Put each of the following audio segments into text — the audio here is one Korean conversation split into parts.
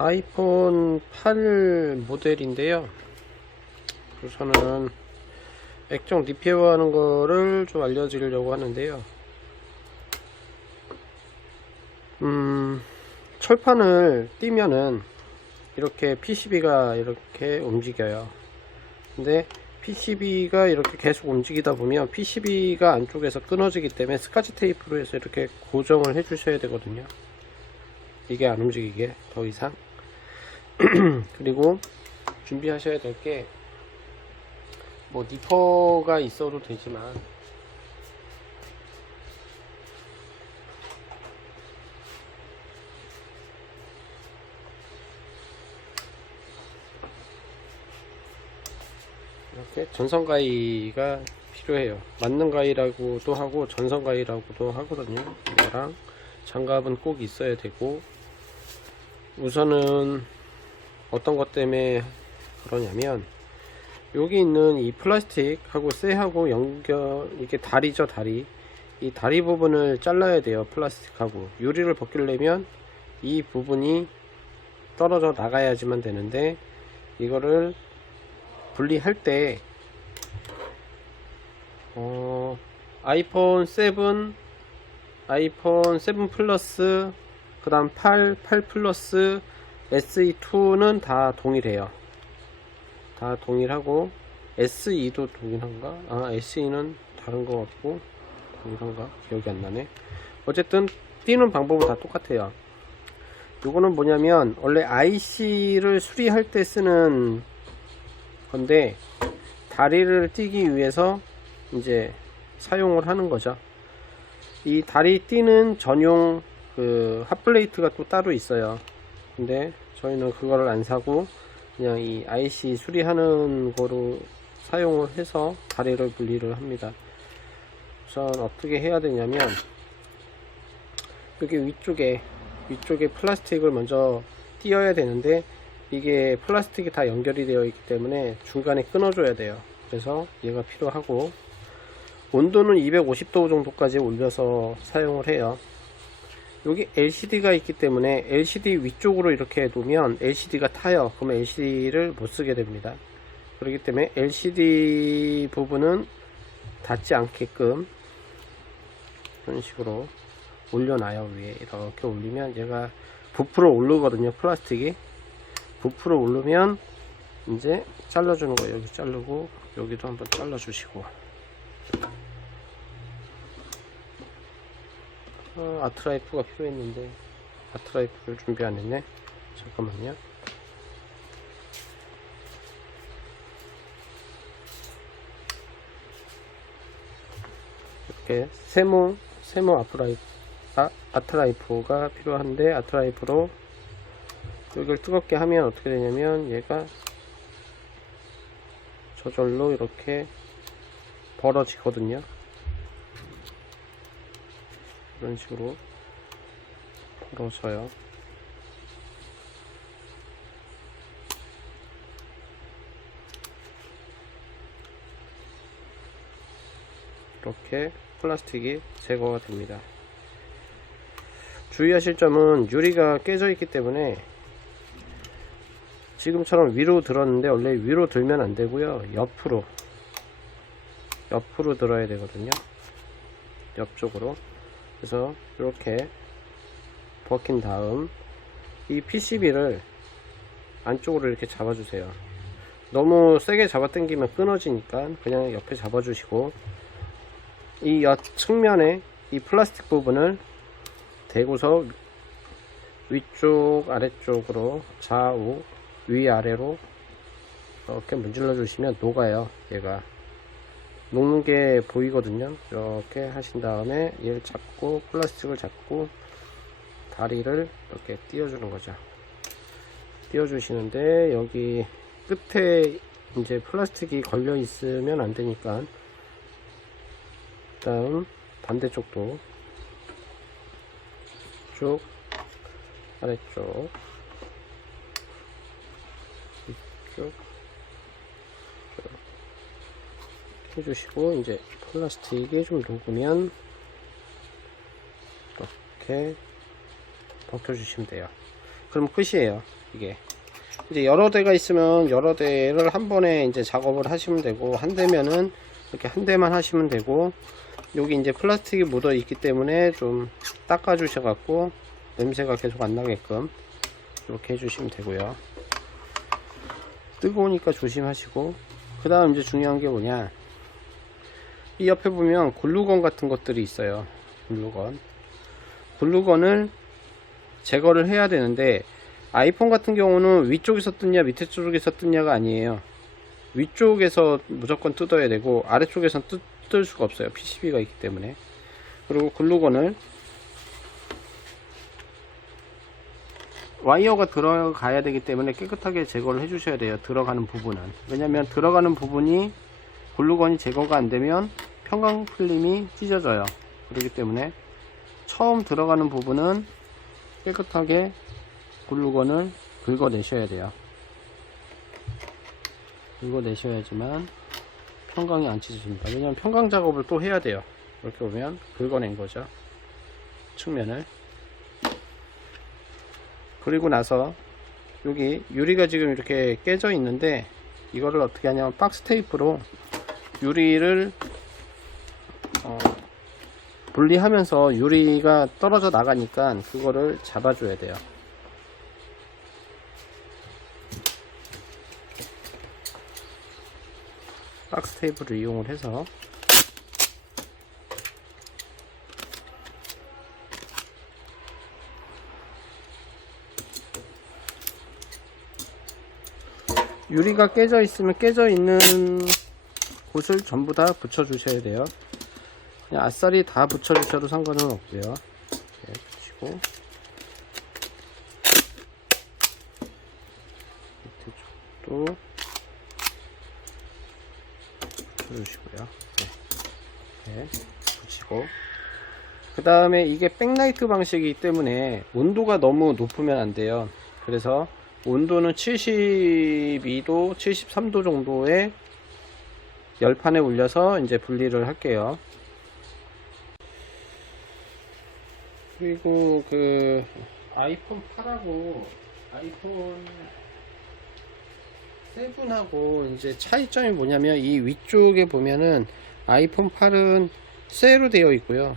아이폰 8 모델인데요. 우선은 액정 리페어 하는 거를 좀 알려드리려고 하는데요. 철판을 띄면은 이렇게 PCB가 이렇게 움직여요. 근데 PCB가 이렇게 계속 움직이다 보면 PCB가 안쪽에서 끊어지기 때문에 스카치 테이프로 해서 이렇게 고정을 해 주셔야 되거든요. 이게 안 움직이게 더 이상. 그리고 준비하셔야 될 게 뭐 니퍼가 있어도 되지만 이렇게 전선 가위가 필요해요. 맞는 가위라고도 하고 전선 가위라고도 하거든요. 이거랑 장갑은 꼭 있어야 되고, 우선은 어떤 것 때문에 그러냐면 여기 있는 이 플라스틱하고 쇠하고 연결, 이게 다리죠, 다리. 이 다리 부분을 잘라야 돼요. 플라스틱하고 유리를 벗기려면 이 부분이 떨어져 나가야지만 되는데, 이거를 분리할 때 아이폰 7, 아이폰 7 플러스, 그 다음 8 플러스, SE2는 다 동일해요. 다 동일하고 SE도 동일한가? SE는 다른 것 같고 동일한가? 기억이 안 나네. 어쨌든 띄는 방법은 다 똑같아요. 요거는 뭐냐면 원래 IC를 수리할 때 쓰는 건데, 다리를 띄기 위해서 이제 사용을 하는 거죠. 이 다리 띄는 전용 그 핫플레이트가 또 따로 있어요. 근데 저희는 그거를 안 사고 그냥 이 IC 수리하는 거로 사용을 해서 다리를 분리를 합니다. 우선 어떻게 해야 되냐면, 여기 위쪽에 플라스틱을 먼저 띄어야 되는데, 이게 플라스틱이 다 연결이 되어 있기 때문에 중간에 끊어줘야 돼요. 그래서 얘가 필요하고, 온도는 250도 정도까지 올려서 사용을 해요. 여기 LCD가 있기 때문에 LCD 위쪽으로 이렇게 놓으면 LCD가 타요. 그러면 LCD를 못 쓰게 됩니다. 그렇기 때문에 LCD 부분은 닿지 않게끔 이런 식으로 올려놔요. 위에 이렇게 올리면 얘가 부풀어 오르거든요. 플라스틱이 부풀어 오르면 이제 잘라주는 거예요. 여기 자르고 여기도 한번 잘라주시고. 아트라이프가 필요했는데 아트라이프를 준비 안 했네. 잠깐만요. 이렇게 세모 아트라이프가 필요한데, 아트라이프로 여기를 뜨겁게 하면 어떻게 되냐면 얘가 저절로 이렇게 벌어지거든요. 이런 식으로 벌어져요. 이렇게 플라스틱이 제거가 됩니다. 주의하실 점은 유리가 깨져 있기 때문에 지금처럼 위로 들었는데, 원래 위로 들면 안 되고요. 옆으로 들어야 되거든요. 옆쪽으로. 그래서 이렇게 벗긴 다음 이 PCB를 안쪽으로 이렇게 잡아주세요. 너무 세게 잡아 당기면 끊어지니까 그냥 옆에 잡아주시고, 이 측면에 이 플라스틱 부분을 대고서 위쪽 아래쪽으로 좌우 위아래로 이렇게 문질러 주시면 녹아요. 얘가 녹는 게 보이거든요. 이렇게 하신 다음에 얘를 잡고, 플라스틱을 잡고 다리를 이렇게 띄워주는 거죠. 띄워주시는데 여기 끝에 이제 플라스틱이 걸려 있으면 안 되니까, 다음 반대쪽도 쭉 아래쪽 이쪽 해주시고, 이제 플라스틱이 좀 녹으면 이렇게 벗겨주시면 돼요. 그럼 끝이에요. 이게 이제 여러 대가 있으면 여러 대를 한 번에 이제 작업을 하시면 되고, 한 대면은 이렇게 한 대만 하시면 되고, 여기 이제 플라스틱이 묻어 있기 때문에 좀 닦아 주셔 갖고 냄새가 계속 안 나게끔 이렇게 해주시면 되고요. 뜨거우니까 조심하시고, 그 다음 이제 중요한 게 뭐냐, 이 옆에 보면 글루건 같은 것들이 있어요. 글루건을 제거를 해야 되는데, 아이폰 같은 경우는 위쪽에서 뜯냐 밑에 쪽에서 뜯냐가 아니에요. 위쪽에서 무조건 뜯어야 되고 아래쪽에선 뜯을 수가 없어요. PCB가 있기 때문에. 그리고 글루건을 와이어가 들어가야 되기 때문에 깨끗하게 제거를 해 주셔야 돼요. 들어가는 부분은. 왜냐면 들어가는 부분이 글루건이 제거가 안 되면 편광 필름이 찢어져요. 그렇기 때문에 처음 들어가는 부분은 깨끗하게 글루건을 긁어내셔야 돼요. 긁어내셔야지만 편광이 안 찢어집니다. 왜냐면 편광 작업을 또 해야 돼요. 이렇게 보면 긁어낸 거죠. 측면을. 그리고 나서 여기 유리가 지금 이렇게 깨져 있는데, 이거를 어떻게 하냐면 박스 테이프로 유리를 분리하면서 유리가 떨어져 나가니까 그거를 잡아줘야 돼요. 박스 테이프를 이용을 해서 유리가 깨져 있으면 깨져 있는 곳을 전부 다 붙여 주셔야 돼요. 그냥 아싸리 다 붙여 주셔도 상관은 없고요. 네, 붙이고 밑에 쪽도 붙여주시고요. 네, 붙이고, 그 다음에 이게 백라이트 방식이기 때문에 온도가 너무 높으면 안 돼요. 그래서 온도는 72도, 73도 정도의 열판에 올려서 이제 분리를 할게요. 그리고 그 아이폰 8하고 아이폰 7하고 이제 차이점이 뭐냐면, 이 위쪽에 보면은 아이폰 8은 쇠로 되어 있고요.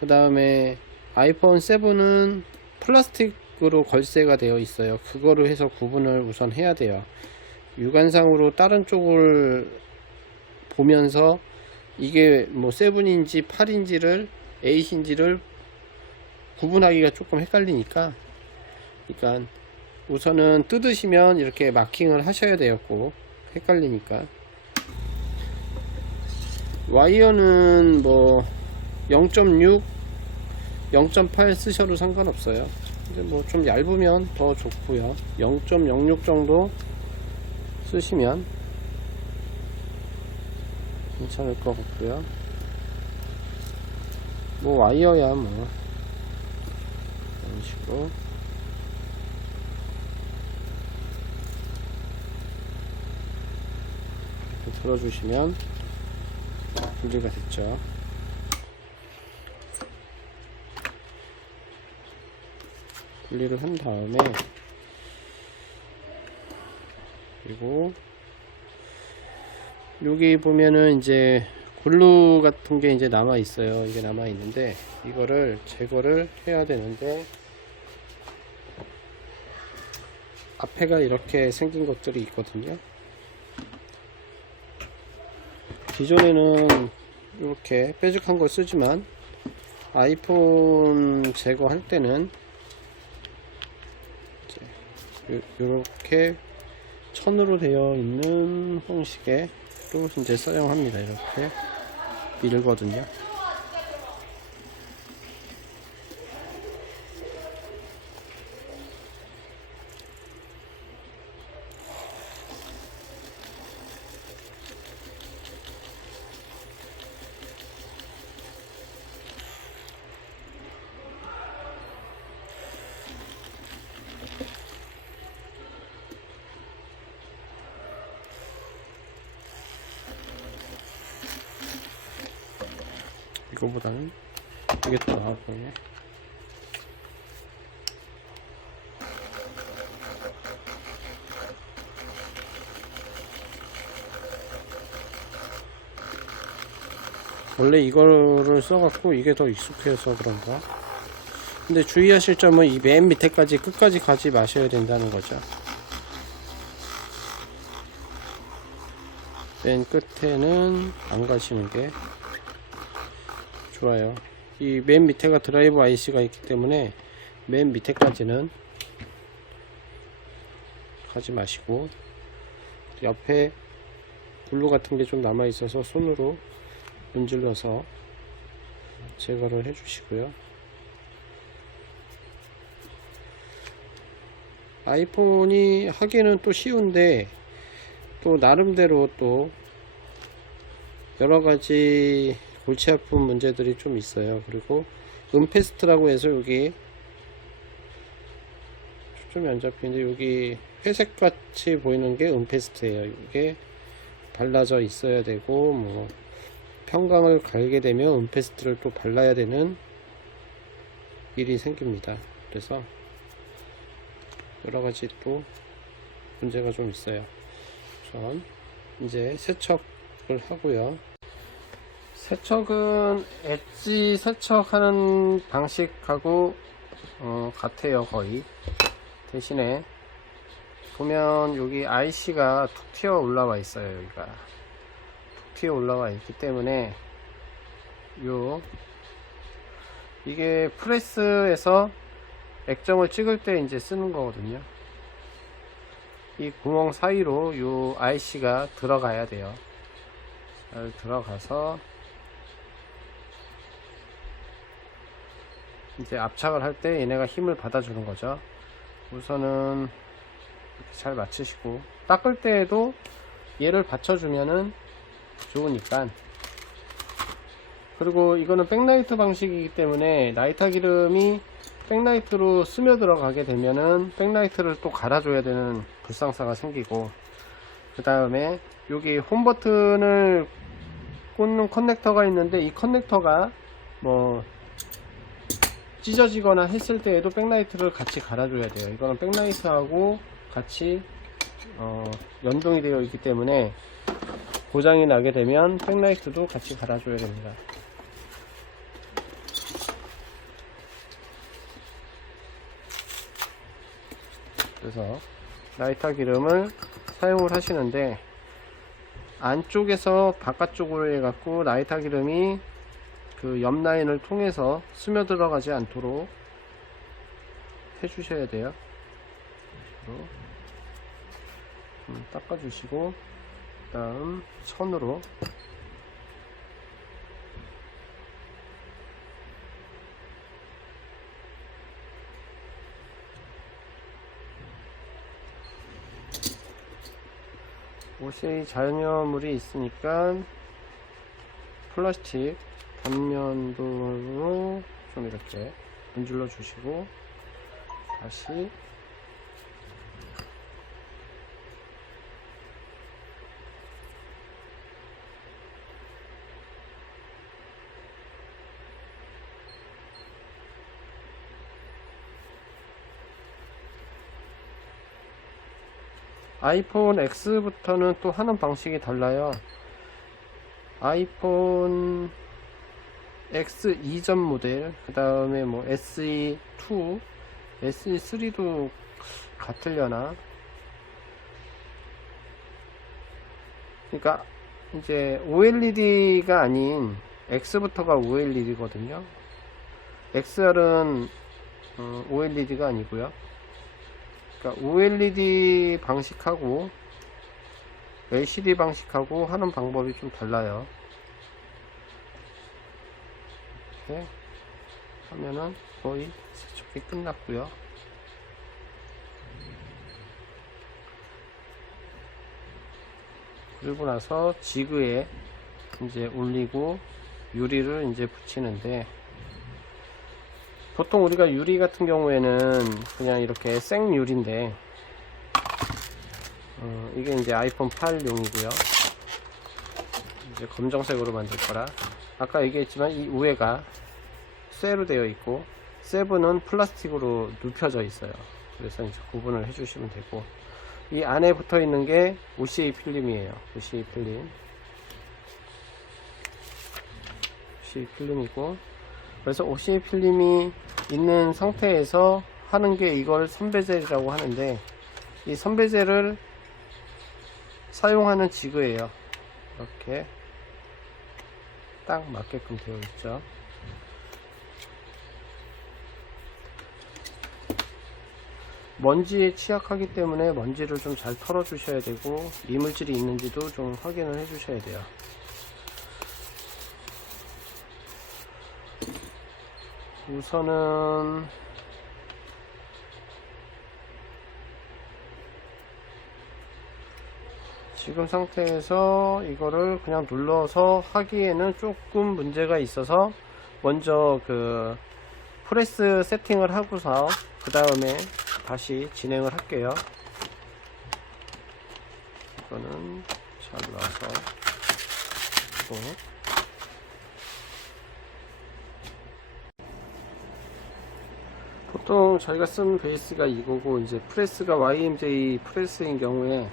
그 다음에 아이폰 7은 플라스틱으로 걸쇠가 되어 있어요. 그거를 해서 구분을 우선 해야 돼요. 육안상으로 다른 쪽을 보면서 이게 뭐 7인지 8인지를 8인지를 구분하기가 조금 헷갈리니까, 그러니까 우선은 뜯으시면 이렇게 마킹을 하셔야 되었고, 헷갈리니까. 와이어는 뭐 0.6, 0.8 쓰셔도 상관없어요. 근데 뭐 좀 얇으면 더 좋고요. 0.06 정도 쓰시면 괜찮을 것 같고요. 뭐 와이어야 뭐 이런 식으로 이렇게 들어주시면 분리가 됐죠. 분리를 한 다음에, 그리고 여기 보면은 이제 글루 같은 게 이제 남아 있어요. 이게 남아 있는데 이거를 제거를 해야 되는데, 앞에가 이렇게 생긴 것들이 있거든요. 기존에는 이렇게 뾰족한 걸 쓰지만 아이폰 제거할 때는 이렇게 천으로 되어 있는 형식의 또 이제 사용합니다. 이렇게 밀거든요. 이거보다는 이게 더 나아 보이네. 원래 이거를 써갖고 이게 더 익숙해서 그런가. 근데 주의하실 점은 이 맨 밑에까지 끝까지 가지 마셔야 된다는 거죠. 맨 끝에는 안 가시는 게 좋아요. 이 맨 밑에가 드라이브 IC가 있기 때문에 맨 밑에까지는 가지 마시고, 옆에 블루 같은 게 좀 남아 있어서 손으로 문질러서 제거를 해 주시고요. 아이폰이 하기는 또 쉬운데 또 나름대로 또 여러가지 골치 아픈 문제들이 좀 있어요. 그리고 은페스트라고 해서 여기 초점이 안 잡히는데 여기 회색 같이 보이는 게 은페스트예요. 이게 발라져 있어야 되고, 뭐 평강을 갈게 되면 은페스트를 또 발라야 되는 일이 생깁니다. 그래서 여러가지 또 문제가 좀 있어요. 우선 이제 세척을 하고요. 세척은 엣지 세척하는 방식하고 같아요. 거의. 대신에 보면 여기 IC가 툭 튀어 올라와 있어요. 여기가 툭 튀어 올라와 있기 때문에 이게 프레스에서 액정을 찍을 때 이제 쓰는 거거든요. 이 구멍 사이로 요 IC가 들어가야 돼요. 잘 들어가서 이제 압착을 할 때 얘네가 힘을 받아주는 거죠. 우선은 이렇게 잘 맞추시고, 닦을 때에도 얘를 받쳐주면은 좋으니까. 그리고 이거는 백라이트 방식이기 때문에 라이터 기름이 백라이트로 스며들어 가게 되면은 백라이트를 또 갈아줘야 되는 불상사가 생기고, 그 다음에 여기 홈 버튼을 꽂는 커넥터가 있는데 이 커넥터가 뭐 찢어지거나 했을 때에도 백라이트를 같이 갈아줘야 돼요. 이거는 백라이트하고 같이 연동이 되어 있기 때문에 고장이 나게 되면 백라이트도 같이 갈아줘야 됩니다. 그래서 라이터 기름을 사용을 하시는데, 안쪽에서 바깥쪽으로 해갖고 라이터 기름이 그 옆 라인을 통해서 스며 들어가지 않도록 해주셔야 돼요. 닦아주시고, 그 다음 천으로 옷에 잔여물이 있으니까 플라스틱 단면도로 좀 이렇게 문질러 주시고, 다시 아이폰 X부터는 또 하는 방식이 달라요. 아이폰 X 이전 모델, 그 다음에 뭐 SE2, SE3도 같으려나? 그러니까 이제 OLED가 아닌 X부터가 OLED거든요. XR은 OLED가 아니고요. 그러니까 OLED 방식하고 LCD 방식하고 하는 방법이 좀 달라요. 이렇게 하면은 거의 세척이 끝났고요. 그리고 나서 지그에 이제 올리고 유리를 이제 붙이는데, 보통 우리가 유리 같은 경우에는 그냥 이렇게 생 유리인데, 이게 이제 아이폰 8용이고요. 이제 검정색으로 만들 거라. 아까 얘기했지만 이 위에가 쇠로 되어 있고 7은 플라스틱으로 눕혀져 있어요. 그래서 이제 구분을 해주시면 되고, 이 안에 붙어 있는 게 OCA 필름이에요. OCA 필름. OCA 필름이고, 그래서 OCA 필름이 있는 상태에서 하는 게 이걸 선배젤이라고 하는데, 이 선배젤을 사용하는 지그예요. 이렇게 딱 맞게끔 되어 있죠. 먼지에 취약하기 때문에 먼지를 좀 잘 털어 주셔야 되고, 이물질이 있는지도 좀 확인을 해 주셔야 돼요. 우선은 지금 상태에서 이거를 그냥 눌러서 하기에는 조금 문제가 있어서, 먼저 그 프레스 세팅을 하고서 그 다음에 다시 진행을 할게요. 이거는 잘라서 보통 저희가 쓴 베이스가 이거고, 이제 프레스가 YMJ 프레스인 경우에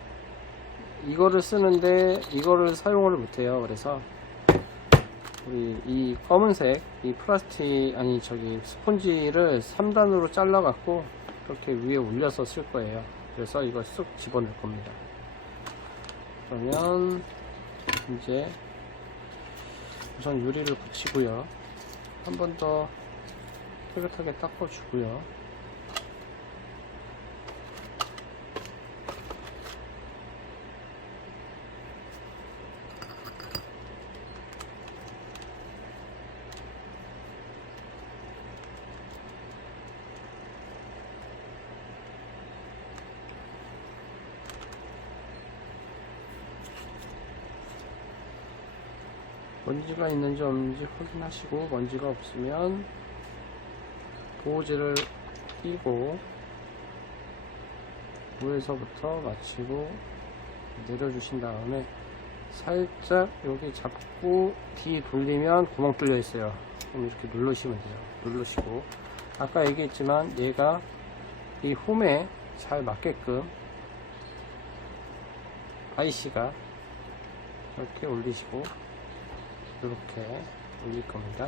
이거를 쓰는데 이거를 사용을 못해요. 그래서 우리 이 검은색 이 플라스틱 스폰지를 3단으로 잘라 갖고 이렇게 위에 올려서 쓸 거예요. 그래서 이걸 쑥 집어넣을 겁니다. 그러면 이제 우선 유리를 붙이고요. 한 번 더 깨끗하게 닦아 주고요. 먼지가 있는지 없는지 확인하시고, 먼지가 없으면 보호제를 끼고 위에서부터 마치고 내려주신 다음에 살짝 여기 잡고 뒤 돌리면 구멍 뚫려 있어요. 그럼 이렇게 누르시면 돼요. 누르시고, 아까 얘기했지만 얘가 이 홈에 잘 맞게끔 IC가 이렇게 올리시고 이렇게 올릴 겁니다.